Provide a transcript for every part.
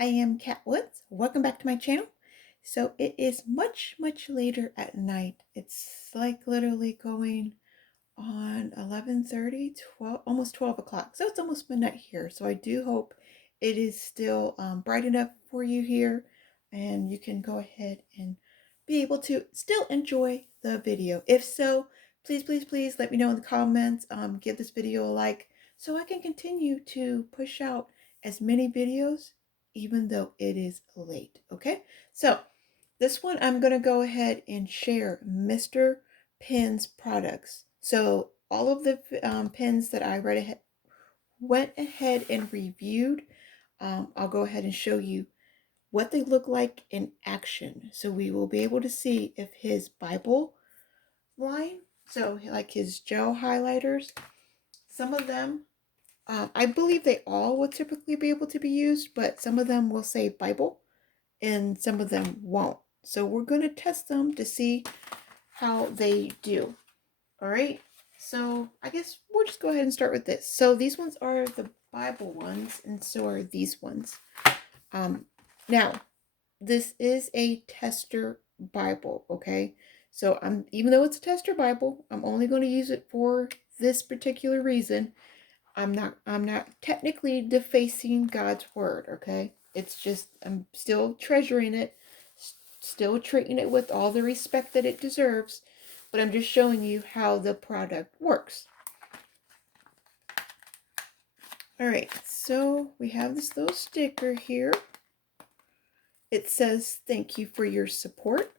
I am Kat Woods. Welcome back to my channel. So it is much later at night. It's like literally going on 11:30, 12, almost 12 o'clock. So it's almost midnight here. So I do hope it is still bright enough for you here and you can go ahead and be able to still enjoy the video. If so, please let me know in the comments. Give this video a like so I can continue to push out as many videos even though it is late. Okay, so this one I'm going to go ahead and share Mr. Pen's products. So all of the pens that I went ahead and reviewed, I'll go ahead and show you what they look like in action. So we will be able to see if his Bible line, so like his gel highlighters, some of them, I believe they all will typically be able to be used, but some of them will say Bible and some of them won't. So we're going to test them to see how they do. All right. So I guess we'll just go ahead and start with this. So these ones are the Bible ones, and so are these ones. Now this is a tester Bible, okay? So even though it's a tester Bible, I'm only going to use it for this particular reason. I'm not technically defacing God's word, okay? It's just I'm still treasuring it, still treating it with all the respect that it deserves, but I'm just showing you how the product works. All right, so we have this little sticker here. It says, "Thank you for your support."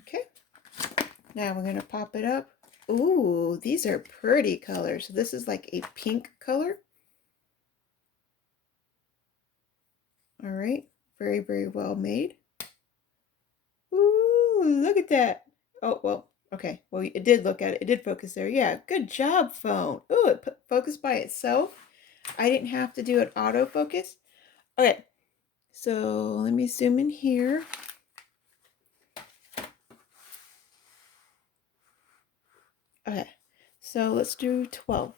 Okay, now we're going to pop it up. Ooh, these are pretty colors. So this is like a pink color. All right, very well made. Ooh, look at that. Oh, well, okay. Well, it did look at it. It did focus there. Yeah, good job, phone. Ooh, it focused by itself. I didn't have to do an autofocus. Okay, so let me zoom in here. Okay, so let's do 12.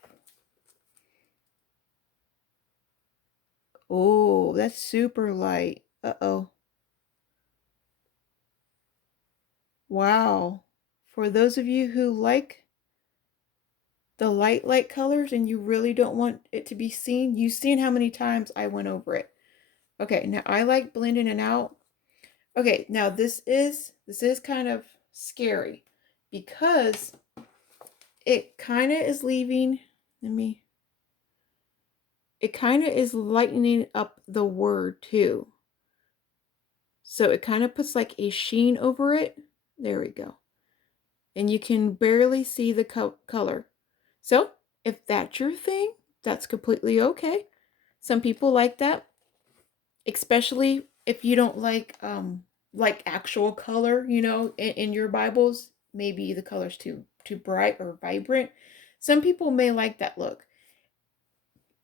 Oh, that's super light. Uh-oh. Wow. For those of you who like the light colors and you really don't want it to be seen, you've seen how many times I went over it. Okay, now I like blending it out. Okay, now this is kind of scary because it kind of is leaving, it kind of is lightening up the word too. So it kind of puts like a sheen over it. There we go. And you can barely see the color. So if that's your thing, that's completely okay. Some people like that, especially if you don't like actual color, in your Bibles. Maybe the color's too bright or vibrant. Some people may like that look.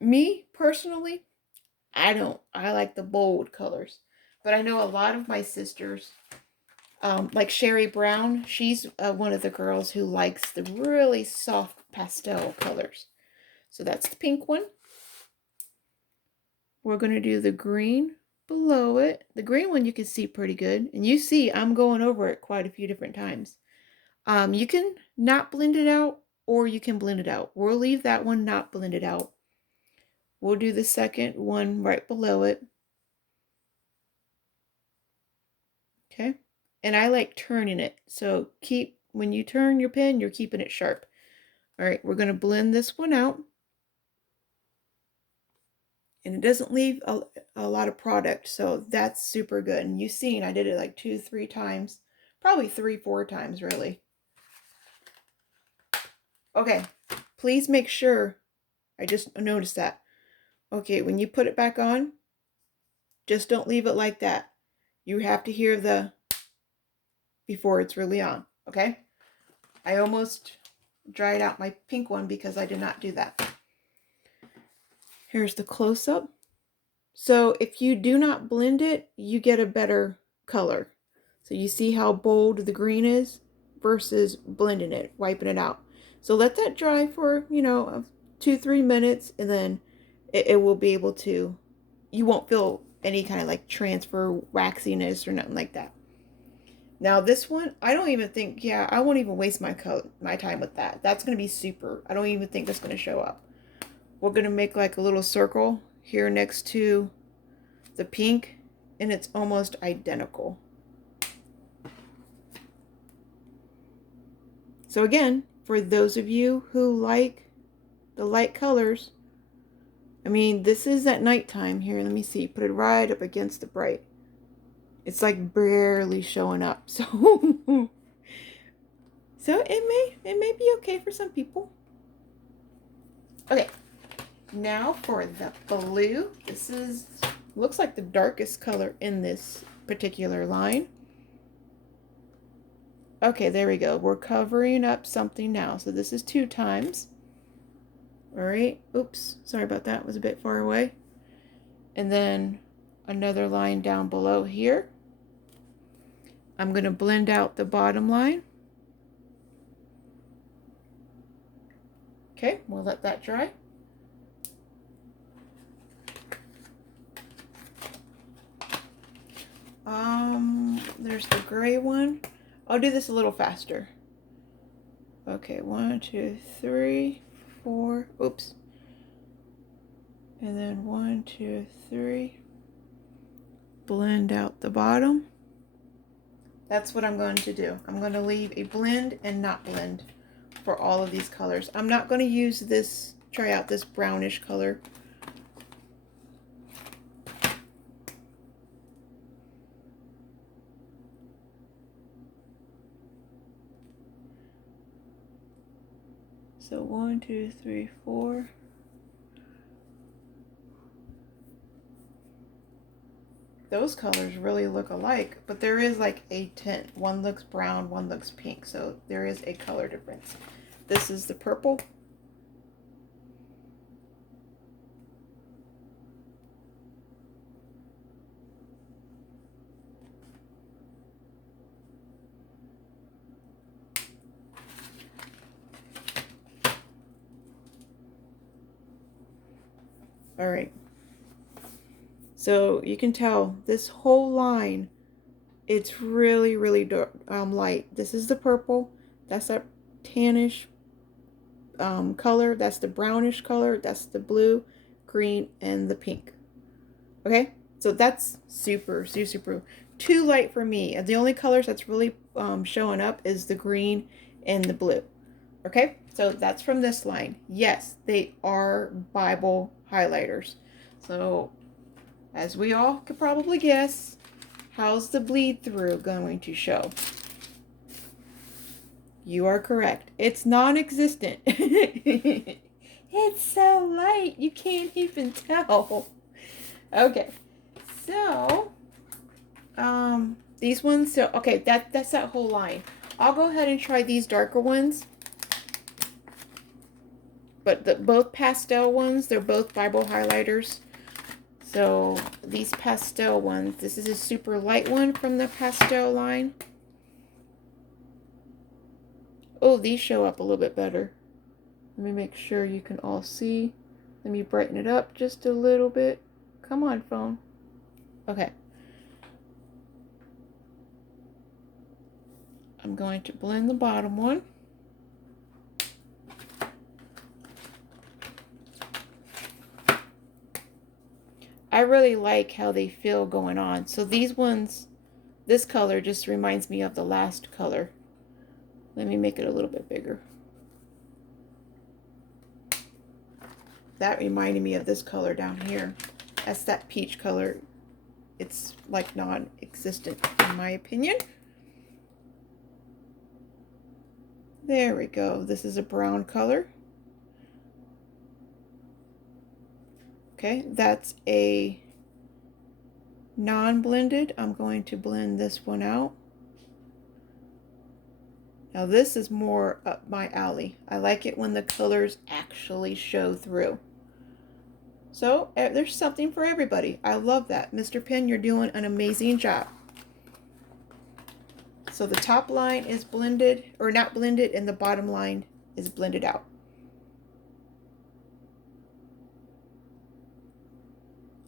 Me personally, I don't. I like the bold colors. But I know a lot of my sisters, like Sherry Brown, she's one of the girls who likes the really soft pastel colors. So that's the pink one. We're going to do the green below it. The green one you can see pretty good. And you see I'm going over it quite a few different times. You can not blend it out or you can blend it out. We'll leave that one not blended out. We'll do the second one right below it. Okay. And I like turning it. So when you turn your pen, you're keeping it sharp. All right, we're going to blend this one out. And it doesn't leave a lot of product, so that's super good. And you've seen I did it like 2-3 times, probably 3-4 times really. Okay, please make sure, I just noticed that. Okay, when you put it back on, just don't leave it like that. You have to hear the before it's really on, okay? I almost dried out my pink one because I did not do that. Here's the close-up. So if you do not blend it, you get a better color. So you see how bold the green is versus blending it, wiping it out. So let that dry for, 2-3 minutes, and then it will be able to, you won't feel any kind of like transfer waxiness or nothing like that. Now this one, I don't even think, yeah, I won't even waste my time with that. That's going to be super. I don't even think that's going to show up. We're going to make like a little circle here next to the pink, and it's almost identical. So again, for those of you who like the light colors, I mean, this is at nighttime here. Let me see. Put it right up against the bright. It's like barely showing up. So so it may be okay for some people. Okay. Now for the blue. This looks like the darkest color in this particular line. Okay, there we go. We're covering up something now. So this is 2 times. All right. Oops. Sorry about that. It was a bit far away. And then another line down below here. I'm going to blend out the bottom line. Okay, we'll let that dry. There's the gray one. I'll do this a little faster. Okay, 1, 2, 3, 4. Oops. And then 1, 2, 3. Blend out the bottom. That's what I'm going to do. I'm going to leave a blend and not blend for all of these colors. I'm not going to use this, try out this brownish color. So 1, 2, 3, 4. Those colors really look alike, but there is like a tint. One looks brown, one looks pink, so there is a color difference. This is the purple. All right. So you can tell this whole line, it's really, really dark, light. This is the purple. That's that tannish color. That's the brownish color. That's the blue, green, and the pink. Okay, so that's super, super, super too light for me. The only colors that's really showing up is the green and the blue. Okay, so that's from this line. Yes, they are Bible highlighters. So as we all could probably guess, how's the bleed through going to show? You are correct. It's non-existent. It's so light, you can't even tell. Okay, so these ones, so okay, that's that whole line. I'll go ahead and try these darker ones. But both pastel ones, they're both Bible highlighters. So these pastel ones, this is a super light one from the pastel line. Oh, these show up a little bit better. Let me make sure you can all see. Let me brighten it up just a little bit. Come on, phone. Okay. I'm going to blend the bottom one. I really like how they feel going on. So these ones, this color just reminds me of the last color. Let me make it a little bit bigger. That reminded me of this color down here. That's that peach color. It's like non-existent in my opinion. There we go. This is a brown color. Okay, that's a non-blended. I'm going to blend this one out. Now this is more up my alley. I like it when the colors actually show through. So there's something for everybody. I love that. Mr. Pen, you're doing an amazing job. So the top line is blended, or not blended, and the bottom line is blended out.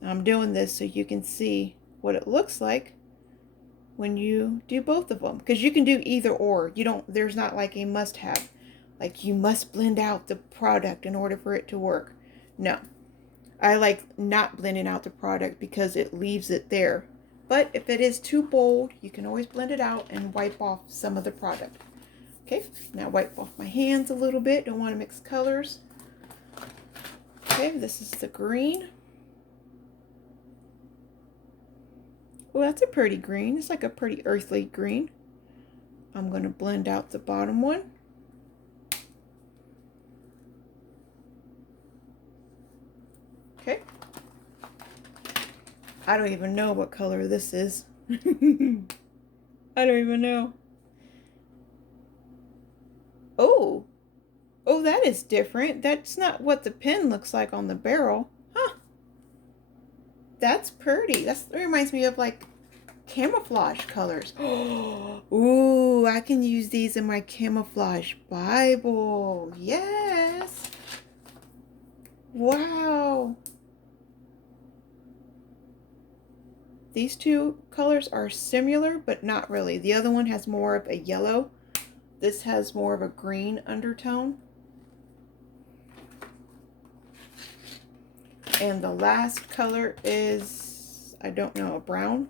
I'm doing this so you can see what it looks like when you do both of them, because you can do either or. There's not like a must have, like you must blend out the product in order for it to work. No, I like not blending out the product because it leaves it there. But if it is too bold, you can always blend it out and wipe off some of the product. Okay, now wipe off my hands a little bit. Don't want to mix colors. Okay, this is the green. Oh, that's a pretty green. It's like a pretty earthly green. I'm going to blend out the bottom one. Okay. I don't even know what color this is. I don't even know. Oh. Oh, that is different. That's not what the pen looks like on the barrel. Huh. That's pretty. That reminds me of like camouflage colors. Ooh, I can use these in my camouflage Bible. Yes. Wow. These two colors are similar, but not really. The other one has more of a yellow. This has more of a green undertone. And the last color is, I don't know, a brown.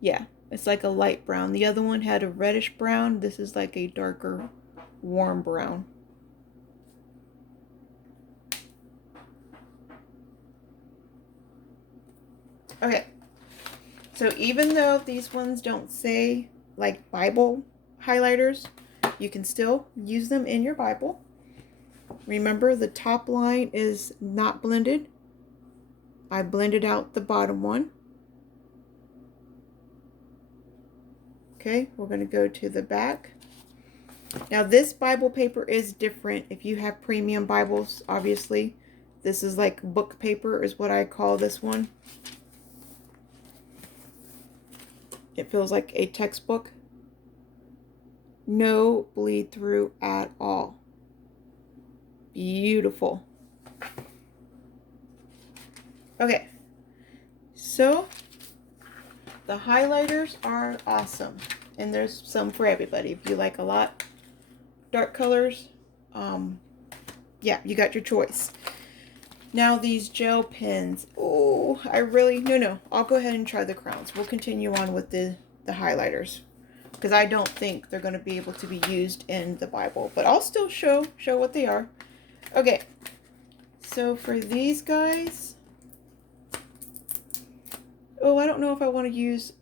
Yeah, it's like a light brown. The other one had a reddish brown. This is like a darker, warm brown. Okay, so even though these ones don't say like Bible highlighters, you can still use them in your Bible. Remember, the top line is not blended. I blended out the bottom one. Okay, we're going to go to the back. Now this Bible paper is different. If you have premium Bibles, obviously, this is like book paper is what I call this one. It feels like a textbook. No bleed through at all. Beautiful. Okay, so the highlighters are awesome, and there's some for everybody. If you like a lot dark colors, yeah, you got your choice. Now these gel pens. Oh, I'll go ahead and try the crowns. We'll continue on with the highlighters, because I don't think they're going to be able to be used in the Bible, but I'll still show what they are. Okay, so for these guys, oh, I don't know if I want to use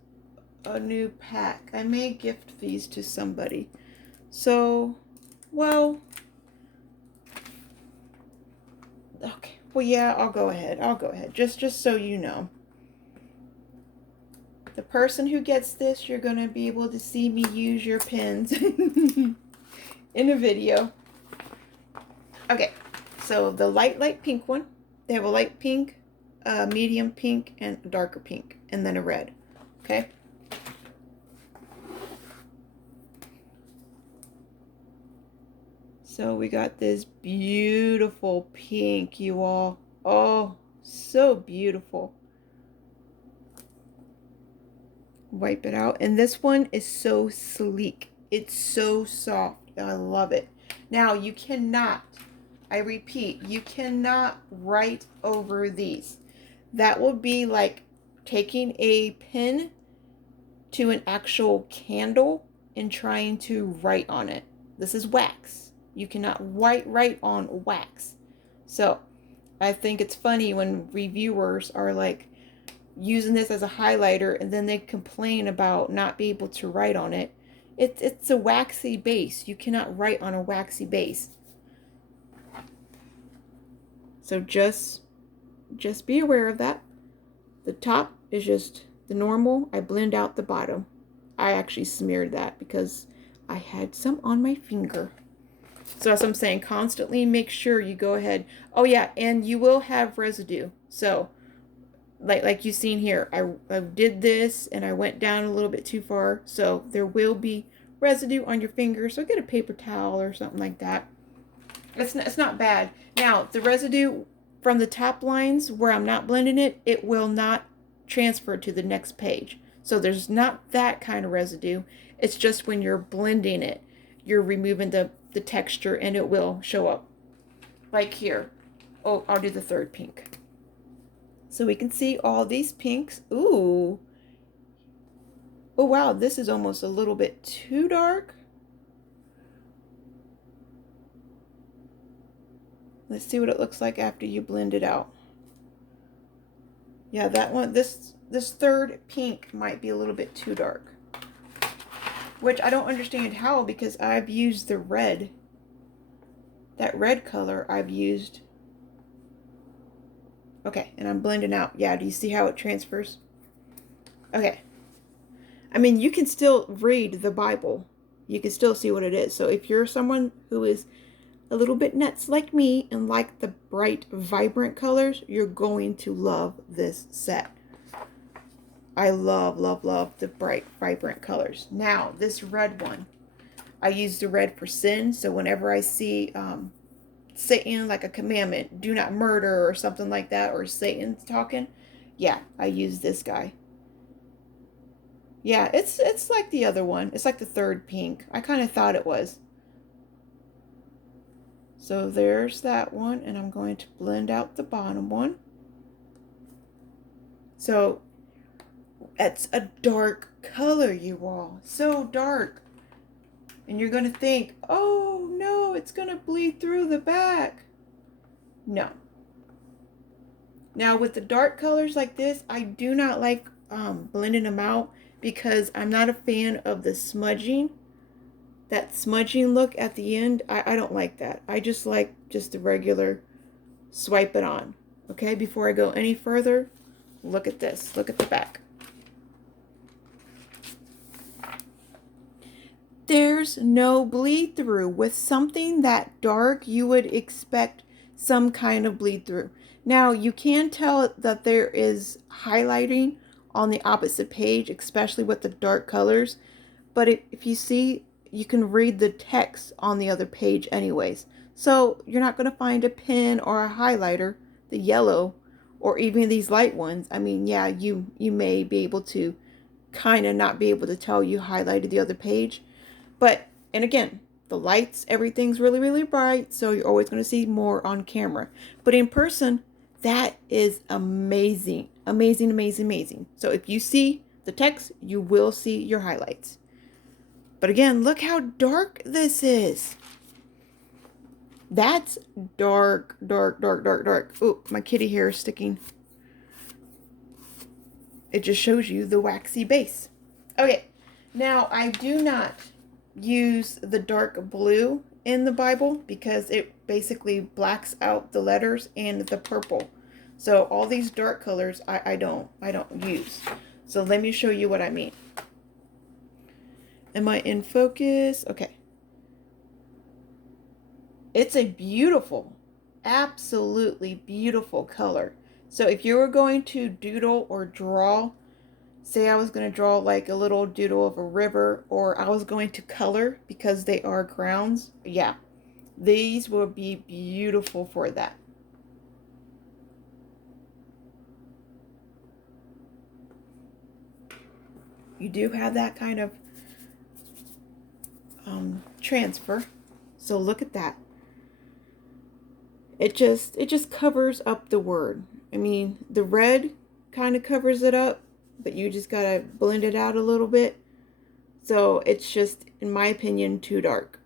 a new pack. I may gift these to somebody. So, well, okay. Well, yeah, I'll go ahead. Just so you know. The person who gets this, you're going to be able to see me use your pens in a video. Okay, so the light pink one. They have a light pink, a medium pink, and a darker pink, and then a red. Okay. So we got this beautiful pink, you all. Oh, so beautiful. Wipe it out. And this one is so sleek. It's so soft. I love it. Now, you cannot, I repeat, you cannot write over these. That would be like taking a pen to an actual candle and trying to write on it. This is wax. You cannot write on wax. So, I think it's funny when reviewers are like using this as a highlighter and then they complain about not being able to write on it. It's a waxy base. You cannot write on a waxy base. So just be aware of that. The top is just the normal. I blend out the bottom. I actually smeared that because I had some on my finger. So as I'm saying, constantly make sure you go ahead. Oh yeah, and you will have residue. So like you've seen here, I did this and I went down a little bit too far. So there will be residue on your finger. So get a paper towel or something like that. It's not bad. Now, the residue from the top lines where I'm not blending it, it will not transfer to the next page. So there's not that kind of residue. It's just when you're blending it, you're removing the texture and it will show up. Like here. Oh, I'll do the third pink. So we can see all these pinks. Ooh. Oh, wow. This is almost a little bit too dark. Let's see what it looks like after you blend it out. Yeah, that one, this third pink might be a little bit too dark. Which I don't understand how, because I've used the red. That red color I've used. Okay, and I'm blending out. Yeah, do you see how it transfers? Okay. I mean, you can still read the Bible. You can still see what it is. So if you're someone who is a little bit nuts like me and like the bright, vibrant colors, you're going to love this set. I love, love, love the bright, vibrant colors. Now, this red one, I use the red for sin. So whenever I see Satan, like a commandment, do not murder or something like that, or Satan's talking, yeah, I use this guy. Yeah, it's like the other one. It's like the third pink. I kind of thought it was. So there's that one, and I'm going to blend out the bottom one. So it's a dark color, you all. So dark. And you're going to think, oh no, it's going to bleed through the back. No. Now with the dark colors like this, I do not like blending them out because I'm not a fan of the smudging. That smudging look at the end, I don't like that. I just like just the regular swipe it on. Okay, before I go any further, look at this. Look at the back. There's no bleed through. With something that dark, you would expect some kind of bleed through. Now, you can tell that there is highlighting on the opposite page, especially with the dark colors. But if you see, you can read the text on the other page anyways. So you're not going to find a pen or a highlighter, the yellow, or even these light ones. I mean, yeah, you may be able to kind of not be able to tell you highlighted the other page. But, and again, the lights, everything's really, really bright, so you're always going to see more on camera. But in person, that is amazing. Amazing, amazing, amazing. So if you see the text, you will see your highlights. But again, look how dark this is. That's dark, dark, dark, dark, dark. Oh, my kitty hair is sticking. It just shows you the waxy base. Okay, now I do not use the dark blue in the Bible because it basically blacks out the letters and the purple. So all these dark colors I don't use. So let me show you what I mean. Am I in focus? Okay. It's a beautiful, absolutely beautiful color. So if you were going to doodle or draw, say I was going to draw like a little doodle of a river, or I was going to color because they are grounds, yeah, these will be beautiful for that. You do have that kind of transfer. So look at that. It just covers up the word. I mean, the red kind of covers it up, but you just gotta blend it out a little bit. So it's just, in my opinion, too dark.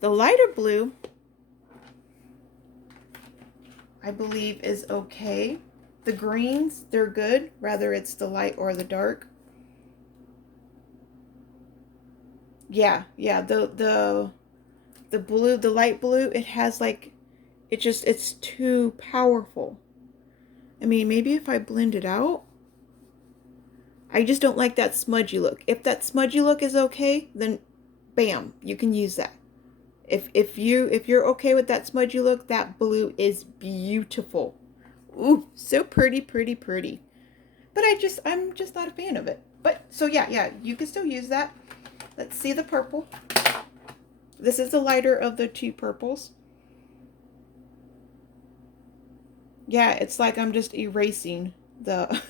The lighter blue, I believe, is okay. The greens, they're good, whether it's the light or the dark. Yeah, the blue, the light blue, it has like, it's too powerful. I mean, maybe if I blend it out, I just don't like that smudgy look. If that smudgy look is okay, then bam, you can use that. If you're okay with that smudgy look, that blue is beautiful. Ooh, so pretty, pretty, pretty. But I'm just not a fan of it. But so yeah, you can still use that. Let's see the purple. This is the lighter of the two purples. Yeah, it's like I'm just erasing the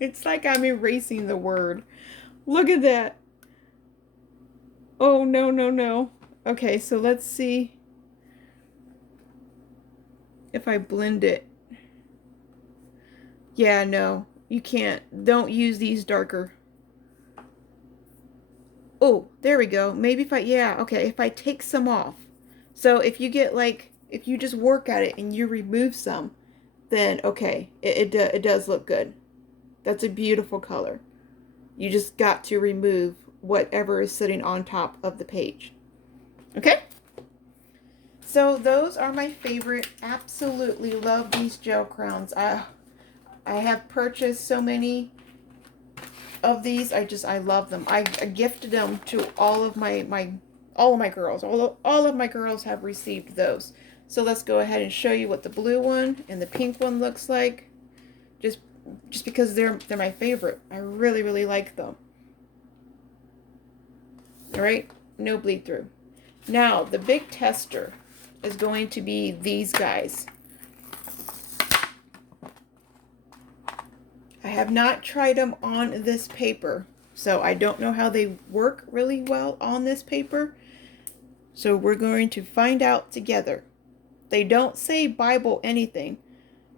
it's like I'm erasing the word. Look at that. Oh, no, no, no. Okay, so let's see if I blend it. Yeah, no, you can't. Don't use these darker. Oh, there we go. Maybe if I, yeah, okay, if I take some off. So if you get like, if you just work at it and you remove some, then okay, it does look good. That's a beautiful color. You just got to remove whatever is sitting on top of the page. Okay? So those are my favorite. Absolutely love these gel crowns. I have purchased so many of these. I love them. I gifted them to all of my girls. All of my girls have received those. So let's go ahead and show you what the blue one and the pink one looks like. Just because they're my favorite. I really, really like them. All right, no bleed through. Now the big tester is going to be these guys. I have not tried them on this paper, so I don't know how they work really well on this paper. So we're going to find out together. They don't say Bible anything,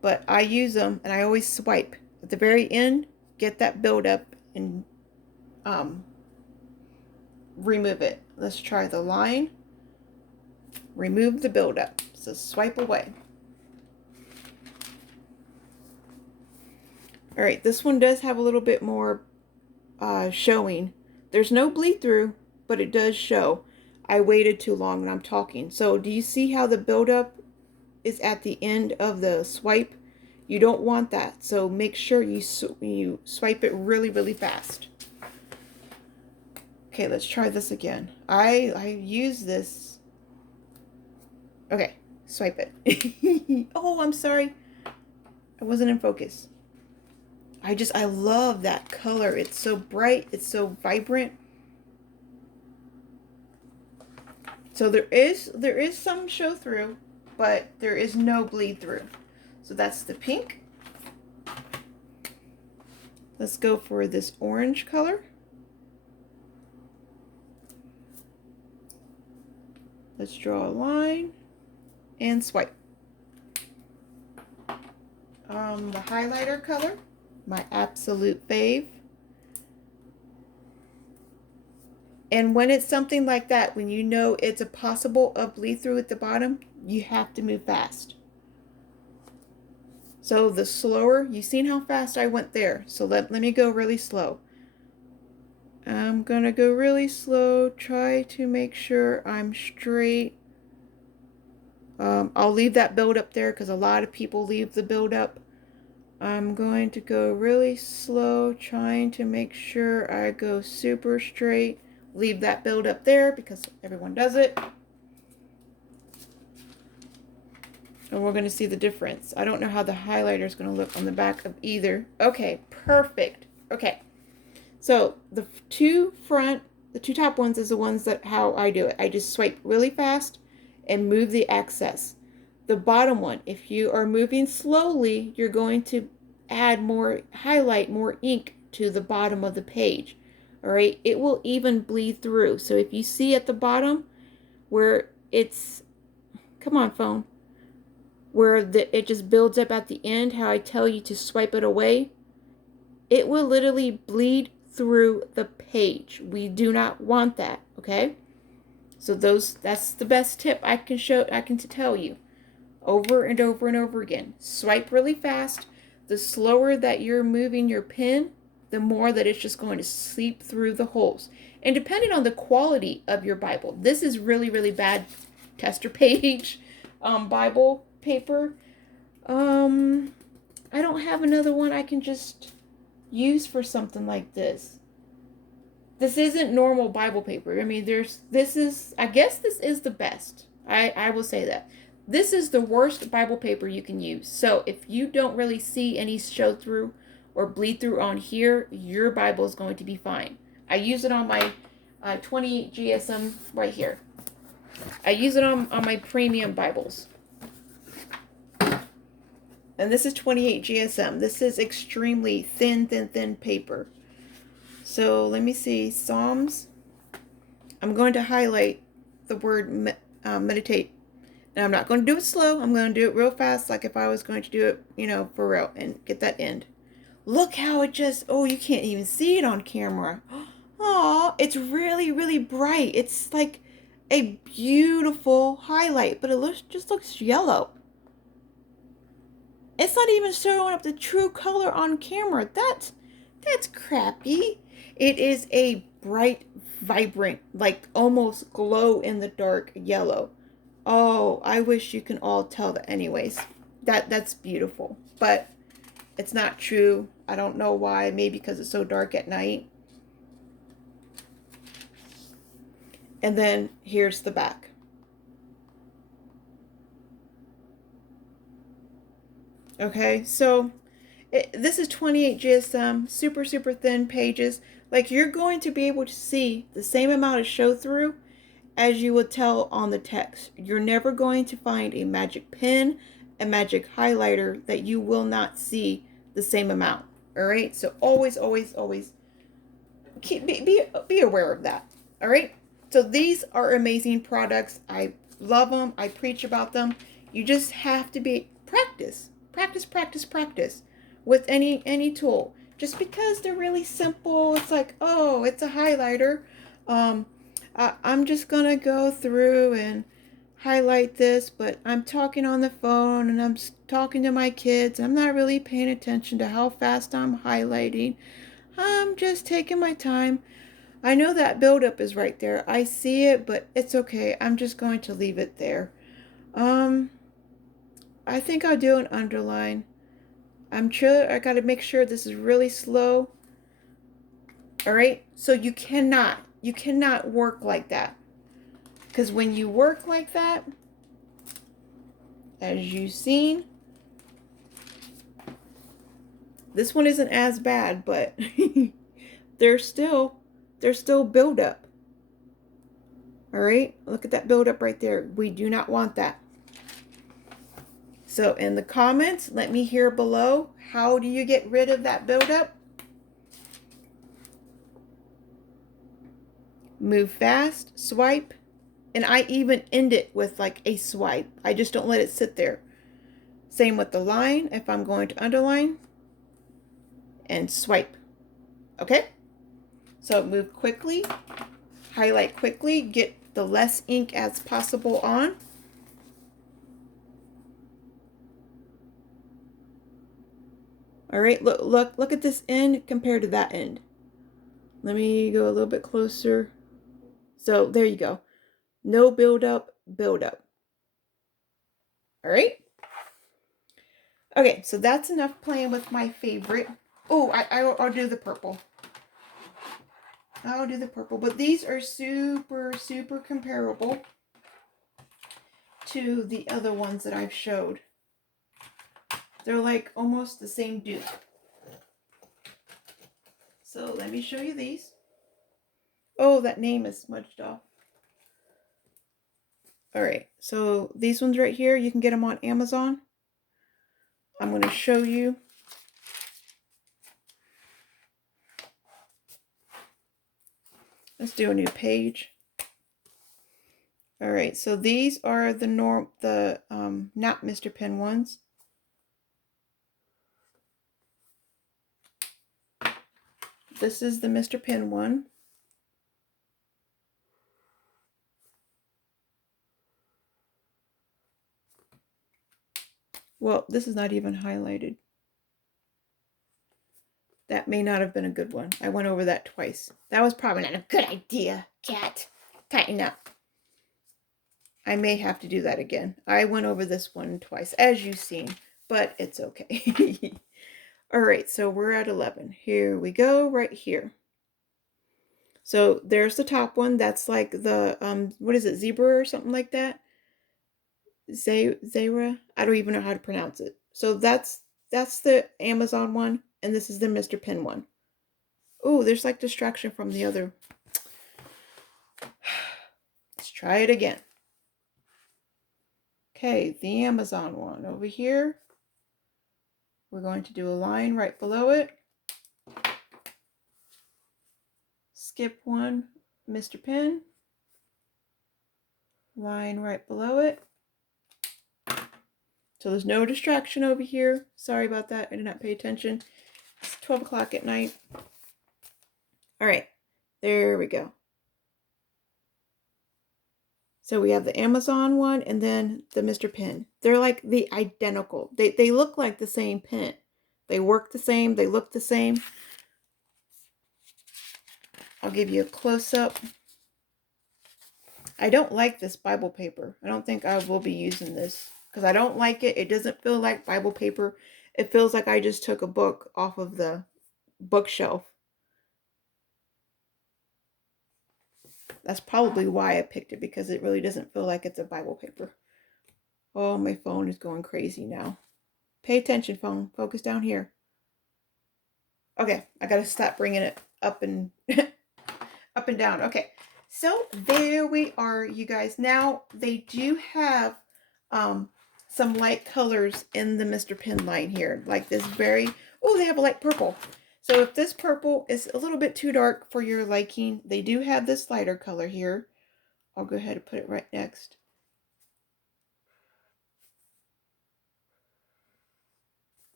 but I use them and I always swipe. At the very end, get that buildup and remove it. Let's try the line. Remove the buildup. So swipe away. All right, this one does have a little bit more showing. There's no bleed through, but it does show. I waited too long and I'm talking. So do you see how the buildup is at the end of the swipe? You don't want that. So make sure you swipe it really, really fast. Okay, let's try this again. I use this. Okay, swipe it. Oh, I'm sorry. I wasn't in focus. I love that color. It's so bright. It's so vibrant. So there is some show through, but there is no bleed through. So that's the pink. Let's go for this orange color. Let's draw a line and swipe. The highlighter color, my absolute fave. And when it's something like that, when you know it's a possible of bleed through at the bottom, you have to move fast. So the slower, you've seen how fast I went there. So let me go really slow. I'm gonna go really slow, try to make sure I'm straight. I'll leave that build up there because a lot of people leave the build up. I'm going to go really slow, trying to make sure I go super straight. Leave that build up there because everyone does it. And we're going to see the difference. I don't know how the highlighter is going to look on the back of either. Okay, perfect. Okay, so the two top ones is the ones that how I do it. I just swipe really fast and move the excess. The bottom one, if you are moving slowly, you're going to add more highlight, more ink to the bottom of the page. All right, it will even bleed through. So if you see at the bottom where it's, come on phone, where it just builds up at the end, how I tell you to swipe it away, it will literally bleed through the page. We do not want that, okay? So that's the best tip I can tell you. Over and over and over again. Swipe really fast. The slower that you're moving your pen, the more that it's just going to seep through the holes. And depending on the quality of your Bible, this is really, really bad tester page Bible paper. I don't have another one I can just use for something like this. This isn't normal Bible paper. I mean, I guess this is the best. I will say that. This is the worst Bible paper you can use. So if you don't really see any show through or bleed through on here, your Bible is going to be fine. I use it on my 20 GSM right here. I use it on my premium Bibles. And this is 28 GSM. This is extremely thin paper. So let me see. Psalms. I'm going to highlight the word meditate. Now I'm not going to do it slow. I'm going to do it real fast, like if I was going to do it, you know, for real, and get that end. Look how it just, oh, you can't even see it on camera. Oh, it's really bright. It's like a beautiful highlight, but it just looks yellow. It's not even showing up the true color on camera. That's crappy. It is a bright, vibrant, like almost glow in the dark yellow. Oh, I wish you can all tell that. Anyways, that's beautiful, but it's not true. I don't know why. Maybe because it's so dark at night. And then here's the back. Okay, so this is 28 GSM, super thin pages. Like, you're going to be able to see the same amount of show through as you would tell on the text. You're never going to find a magic pen, a magic highlighter that you will not see the same amount. All right, so always be aware of that. All right, so these are amazing products. I love them. I preach about them. You just have to be practice with any tool. Just because they're really simple, it's like, oh, it's a highlighter. um I'm just gonna go through and highlight this, but I'm talking on the phone and I'm talking to my kids. I'm not really paying attention to how fast I'm highlighting. I'm just taking my time. I know that buildup is right there. I see it, but it's okay. I'm just going to leave it there. Um, I think I'll do an underline. I'm sure I got to make sure this is really slow. All right? So you cannot work like that. Because when you work like that, as you've seen, this one isn't as bad, but there's still buildup. All right, look at that buildup right there. We do not want that. So in the comments, let me hear below, how do you get rid of that buildup? Move fast, swipe, and I even end it with like a swipe. I just don't let it sit there. Same with the line, if I'm going to underline, and swipe. Okay? So move quickly, highlight quickly, get the less ink as possible on. All right, look at this end compared to that end. Let me go a little bit closer. So there you go. No buildup. All right. Okay, so that's enough playing with my favorite. Oh, I'll do the purple. I'll do the purple, but these are super comparable to the other ones that I've showed. They're like almost the same dupe. So let me show you these. Oh, that name is smudged off. All right, so these ones right here, you can get them on Amazon. I'm going to show you. Let's do a new page. All right, so these are the not Mr.Pen ones. This is the Mr.Pen one. Well, this is not even highlighted. That may not have been a good one. I went over that twice. That was probably not a good idea, cat. Tighten up. I may have to do that again. I went over this one twice, as you've seen, but it's okay. All right, so we're at 11. Here we go, right here. So there's the top one. That's like the, what is it, zebra or something like that? Zara? I don't even know how to pronounce it. So that's the Amazon one, and this is the Mr.Pen one. Oh, there's like distraction from the other. Let's try it again. Okay, the Amazon one over here. We're going to do a line right below it. Skip one, Mr. Pen. Line right below it. So there's no distraction over here. Sorry about that. I did not pay attention. It's 12 o'clock at night. All right. There we go. So we have the Amazon one and then the Mr. Pen. They're like the identical. They look like the same pen. They work the same. They look the same. I'll give you a close-up. I don't like this Bible paper. I don't think I will be using this because I don't like it. It doesn't feel like Bible paper. It feels like I just took a book off of the bookshelf. That's probably why I picked it, because it really doesn't feel like it's a Bible paper. Oh, my phone is going crazy now. Pay attention, phone. Focus down here. Okay, I gotta stop bringing it up and up and down. Okay, so there we are, you guys. Now they do have some light colors in the Mr. Pen line here, like this very. Oh, they have a light purple. So if this purple is a little bit too dark for your liking, they do have this lighter color here. I'll go ahead and put it right next.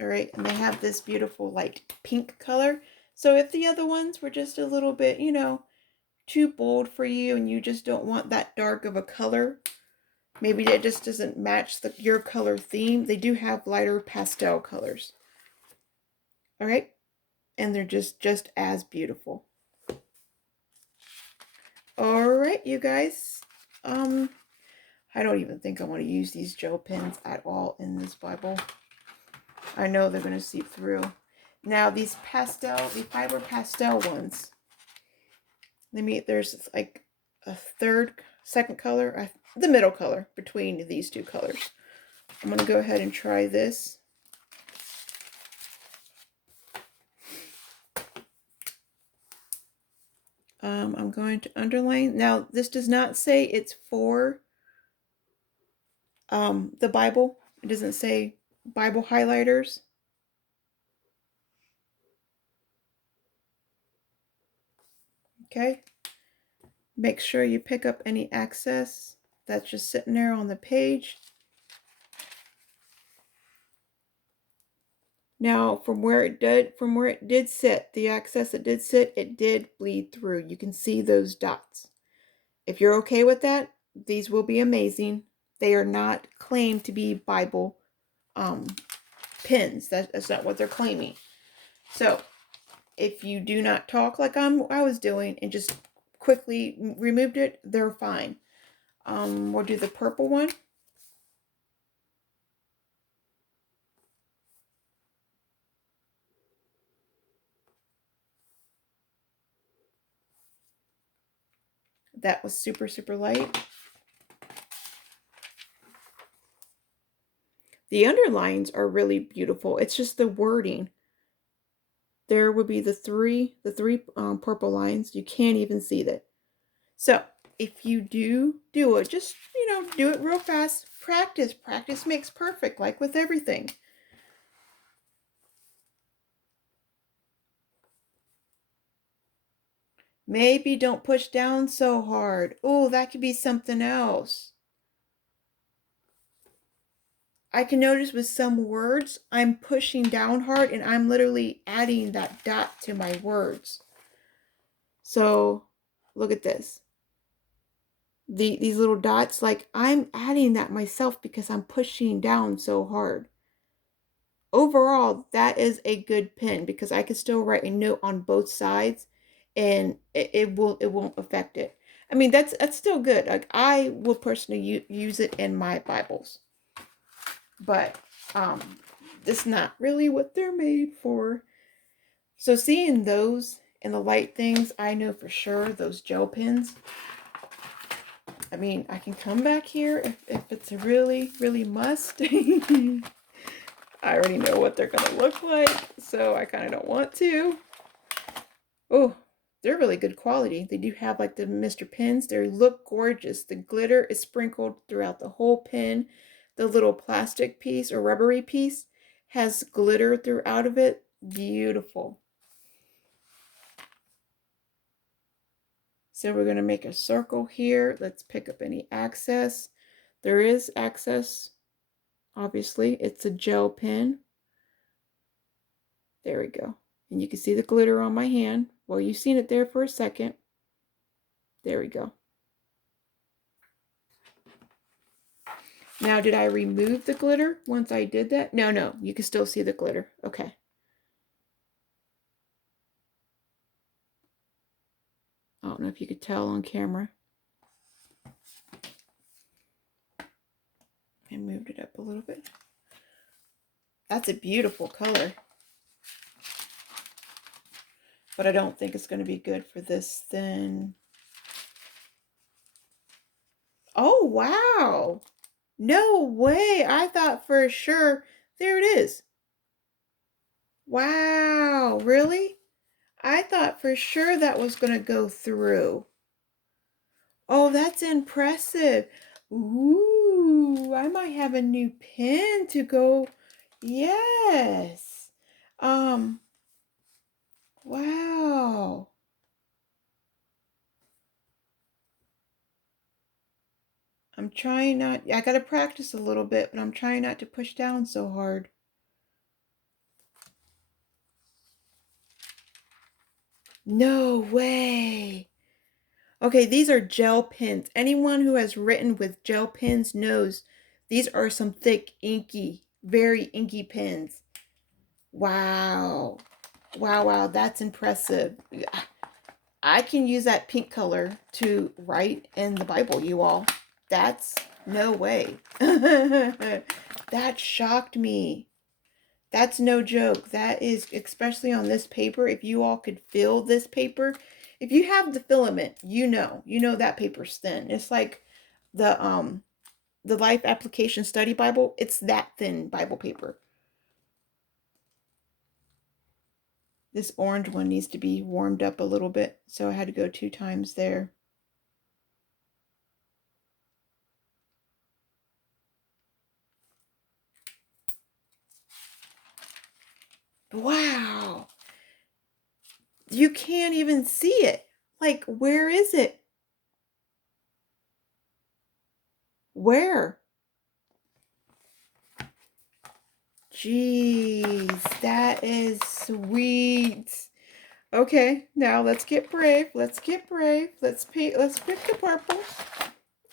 All right, and they have this beautiful light pink color. So if the other ones were just a little bit, you know, too bold for you and you just don't want that dark of a color, maybe it just doesn't match your color theme, they do have lighter pastel colors. All right, and they're just as beautiful. All right, you guys. I don't even think I want to use these gel pens at all in this Bible. I know they're going to seep through. Now these the fiber pastel ones. There's like a second color, the middle color between these two colors. I'm going to go ahead and try this. I'm going to underline. Now, this does not say it's for the Bible. It doesn't say Bible highlighters. Okay. Make sure you pick up any excess that's just sitting there on the page. Now, from where it did sit, the excess it did sit, it did bleed through. You can see those dots. If you're okay with that, these will be amazing. They are not claimed to be Bible pins. That's not what they're claiming. So, if you do not talk like I was doing and just quickly removed it, they're fine. We'll do the purple one. That was super, super light. The underlines are really beautiful. It's just the wording. There would be the three purple lines. You can't even see that. So if you do it, just, do it real fast. Practice. Practice makes perfect, like with everything. Maybe don't push down so hard. Oh, that could be something else. I can notice with some words, I'm pushing down hard and I'm literally adding that dot to my words. So look at this. These little dots, like I'm adding that myself because I'm pushing down so hard. Overall, that is a good pen because I can still write a note on both sides and it won't affect it. I mean, that's still good. Like I will personally use it in my Bibles. But it's not really what they're made for. So seeing those and the light things, I know for sure those gel pens. I mean, I can come back here if it's a really, really must. I already know what they're going to look like, so I kind of don't want to. Oh, they're really good quality. They do have like the Mr. Pens. They look gorgeous. The glitter is sprinkled throughout the whole pen. The little plastic piece or rubbery piece has glitter throughout of it. Beautiful. So we're going to make a circle here. Let's pick up any excess. There is excess, obviously. It's a gel pen. There we go. And you can see the glitter on my hand. Well, you've seen it there for a second. There we go. Now, did I remove the glitter once I did that? No, you can still see the glitter. Okay. I don't know if you could tell on camera. I moved it up a little bit. That's a beautiful color. But I don't think it's going to be good for this thin. Oh, wow. No way. I thought for sure. There it is. Wow. Really? I thought for sure that was going to go through. Oh, that's impressive. Ooh, I might have a new pen to go. Yes. Wow. I'm trying not, I gotta practice a little bit, but I'm trying not to push down so hard. No way. Okay, these are gel pens. Anyone who has written with gel pens knows these are some thick, inky, very inky pens. Wow. Wow, that's impressive. I can use that pink color to write in the Bible, you all. That's no way. That shocked me. That's no joke. That is, especially on this paper, if you all could feel this paper, if you have the filament, you know that paper's thin. It's like the Life Application Study Bible. It's that thin Bible paper. This orange one needs to be warmed up a little bit, so I had to go 2 times there. Wow. You can't even see it. Like, where is it? Where? Jeez, that is sweet. Okay, now let's get brave. Let's get brave. Let's pick the purple.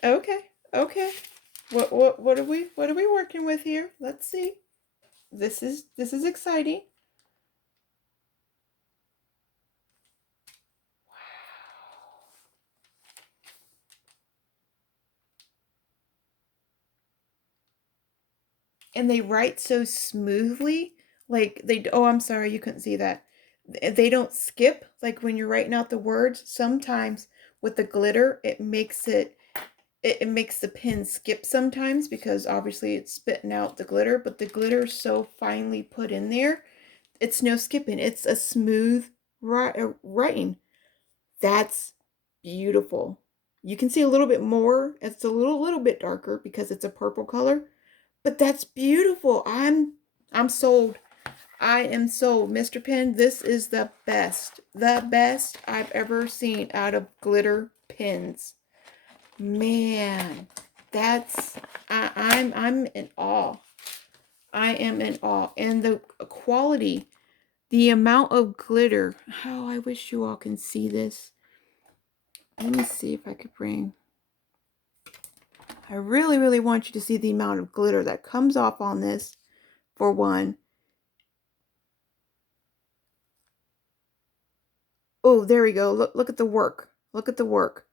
Okay, okay. What are we working with here? Let's see. This is exciting. And they write so smoothly. Like oh, I'm sorry, you couldn't see that. They don't skip. Like when you're writing out the words, sometimes with the glitter, it makes the pen skip sometimes because obviously it's spitting out the glitter, but the glitter's so finely put in there, it's no skipping. It's a smooth writing. That's beautiful. You can see a little bit more. It's a little bit darker because it's a purple color, but that's beautiful. I'm sold. I am sold. Mr. Pen, this is the best I've ever seen out of glitter pens. Man, that's I'm in awe. I am in awe. And the quality, the amount of glitter. Oh, I wish you all can see this. Let me see if I could bring. I really want you to see the amount of glitter that comes off on this, for one. Oh, there we go. Look at the work. Look at the work.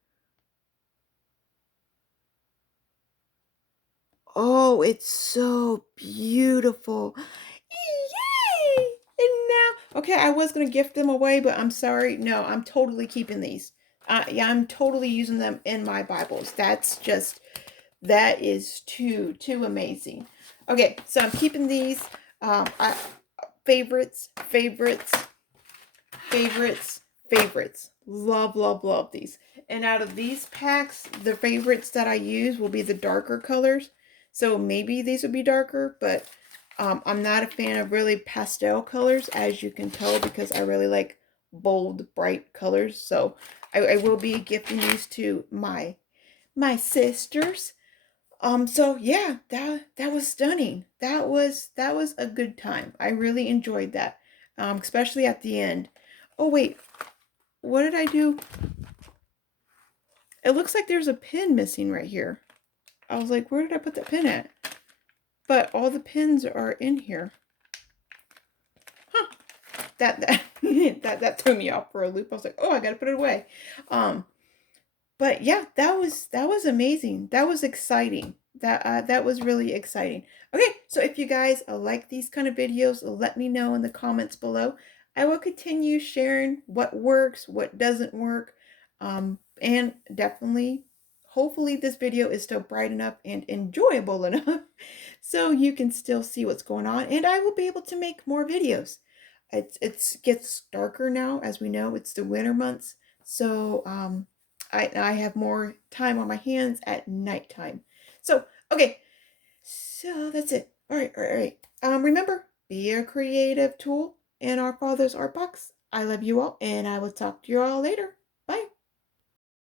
Oh, it's so beautiful. Yay! And now, okay, I was going to gift them away, but I'm sorry. No, I'm totally keeping these. Yeah, I'm totally using them in my Bibles. That is too amazing. Okay, so I'm keeping these. Favorites. Love these. And out of these packs, the favorites that I use will be the darker colors. So maybe these will be darker, but I'm not a fan of really pastel colors, as you can tell, because I really like bold, bright colors. So I will be gifting these to my sisters. So yeah, that was stunning. That was a good time. I really enjoyed that. Especially at the end. Oh wait, what did I do? It looks like there's a pin missing right here. I was like, where did I put that pin at? But all the pins are in here. Huh. That that threw me off for a loop. I was like, oh, I gotta put it away. Um, but yeah, that was amazing. That was exciting. That was really exciting. Okay, so if you guys like these kind of videos, let me know in the comments below. I will continue sharing what works, what doesn't work, and definitely, hopefully, this video is still bright enough and enjoyable enough so you can still see what's going on, and I will be able to make more videos. It gets darker now, as we know. It's the winter months, so I have more time on my hands at nighttime. So, okay. So that's it. All right, all right, all right. Remember, be a creative tool in our Father's Art Box. I love you all, and I will talk to you all later.